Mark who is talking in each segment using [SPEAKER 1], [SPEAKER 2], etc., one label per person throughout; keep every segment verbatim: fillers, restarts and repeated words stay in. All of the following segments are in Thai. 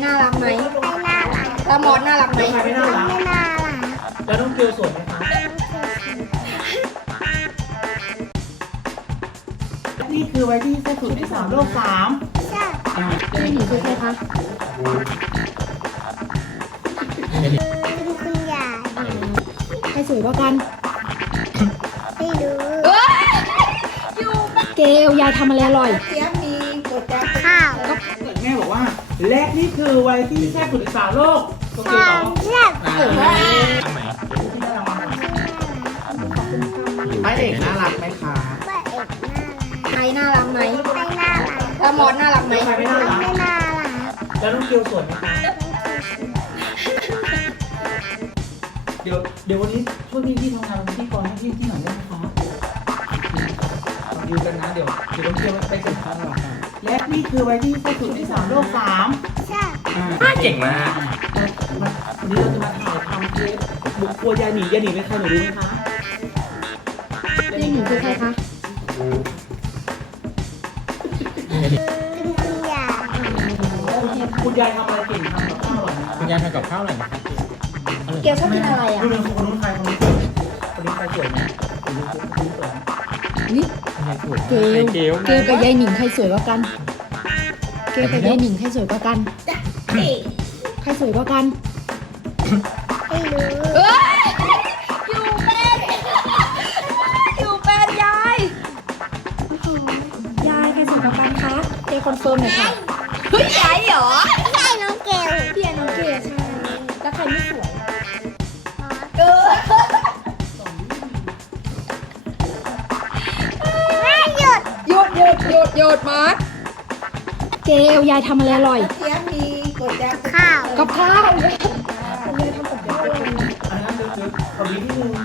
[SPEAKER 1] น่ารักไหม
[SPEAKER 2] ไม่น่ารัก
[SPEAKER 1] แล้วมอสน่ารักไหม
[SPEAKER 3] แล้วใครไม่น่ารัก
[SPEAKER 2] ไม่น่ารัก
[SPEAKER 3] แล้วน้องเกลสวยไหมคะนี่คือไว้ที่แค่สุดที่สามโลกสาม
[SPEAKER 2] ใช่
[SPEAKER 3] อ่า
[SPEAKER 1] พี่หนิงคือใครคะ
[SPEAKER 2] เป็นคุณยาย
[SPEAKER 1] ใครสวยกว่ากัน
[SPEAKER 2] ไม่รู้
[SPEAKER 1] เกลยายทำอะไรอร่อย
[SPEAKER 2] ข้าว
[SPEAKER 3] เกิดแม่บอกว่าแรกนี่คือไว้ที่แค่สุดที่สามโลกก็เกล
[SPEAKER 2] ควา
[SPEAKER 3] ตอ
[SPEAKER 2] ม
[SPEAKER 3] บ
[SPEAKER 2] แซ่บ
[SPEAKER 3] อ่าพระเอกน่ารักไหมคะ
[SPEAKER 2] ว่าเอก
[SPEAKER 1] ใครน่ารักไหม
[SPEAKER 2] น่ารักไม่น่ารัก
[SPEAKER 1] แล้วมอสน่ารักไหม
[SPEAKER 3] แล้วใครไม่น่ารัก
[SPEAKER 2] ไม่น่ารัก
[SPEAKER 3] แล้วน้องเกลสวยไหมคะเดี๋ยวเดี๋ยววันนี้ช่วยพี่ที่ทำงานเป็นพิธีกรให้พี่ที่หน่อยได้ไหมคะอยู่กันนะเดี๋ยวเดี๋ยวน้องเกลไปเก็บข้าวหรอกค่ะและนี่คือไว้ที่แค่สุดที่สามโลกสาม
[SPEAKER 2] ใช่
[SPEAKER 3] อ่าเก่งมากวันนี้เราจะมาถ่ายทำคลิปบุกครัวยายหนียายหนีเป็นใครหนูรู้ไหมคะ
[SPEAKER 1] พี่หนิงคือใครคะ
[SPEAKER 2] เป็นคุณยาย
[SPEAKER 3] คุณยายทำอะไรเก่งทำกับข้าวอร่อยไหม
[SPEAKER 4] คุณยายทำกับข้าวหน่อยนะครับ
[SPEAKER 1] เกลชอบกินอะไรอ่ะ
[SPEAKER 3] ดูเป็นคนนู้นใครคนนี้คนนี้ใครสวยไหมคนนี้คนนี้สวยไหม
[SPEAKER 1] นี่
[SPEAKER 4] คุณยายสวย
[SPEAKER 1] เกล
[SPEAKER 4] เกล
[SPEAKER 1] เกลกับยายหนิงใครสวยกว่ากัน เกลกับยายหนิงใครสวยกว่ากัน ใครสวยกว่ากัน
[SPEAKER 2] ไม่รู้
[SPEAKER 1] เอ้ยอยู่เป็นอยู่เป็นยายโอ้โหยายใครสวยกว่ากันคะเกลคอนเฟิร์มหน่อยค่ะเฮ้ยยายเหรอ
[SPEAKER 2] ใช่น้องเกล
[SPEAKER 1] พี่แอนน้องเกลใช่แล้วใครไม่สวย
[SPEAKER 2] มอส
[SPEAKER 1] เออ
[SPEAKER 2] ไม่หยุด
[SPEAKER 1] หยุดหยุดหยุดหยุดมาร์คเกลยายทำอะไรอร่อย
[SPEAKER 2] กับข้าว
[SPEAKER 1] กับข้าว
[SPEAKER 3] อันนั้นเดี๋ยวเดี๋ยวขอบีที่นึง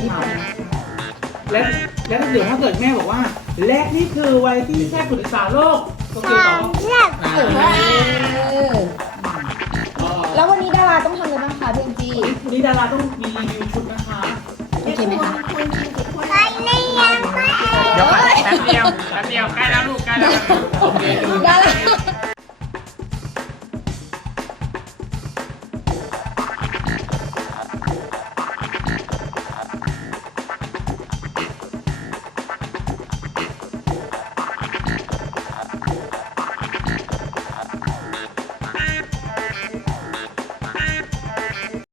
[SPEAKER 3] และแล้วเดี๋ยวถ้าเกิดแม่บอกว่าแรกนี่คือไว้ที่แค่สุดที่สามโลกก็
[SPEAKER 2] ค
[SPEAKER 3] คือ
[SPEAKER 2] วา
[SPEAKER 3] ต่อ
[SPEAKER 2] มแซ่บ
[SPEAKER 1] แล้ววันนี้ดาราต้องทำอะไรบ้างคะพี่แอนจี้
[SPEAKER 3] วันนี้ดาราต้องมีรีวิวชุดนะคะ
[SPEAKER 1] โอเคไหมคะ
[SPEAKER 2] ไปในยังไม่
[SPEAKER 4] เดี๋ยวก่อนแป๊บเดียวแป๊บเดียวใกล้แล้วลูกใกล้แล้ว
[SPEAKER 1] ดารา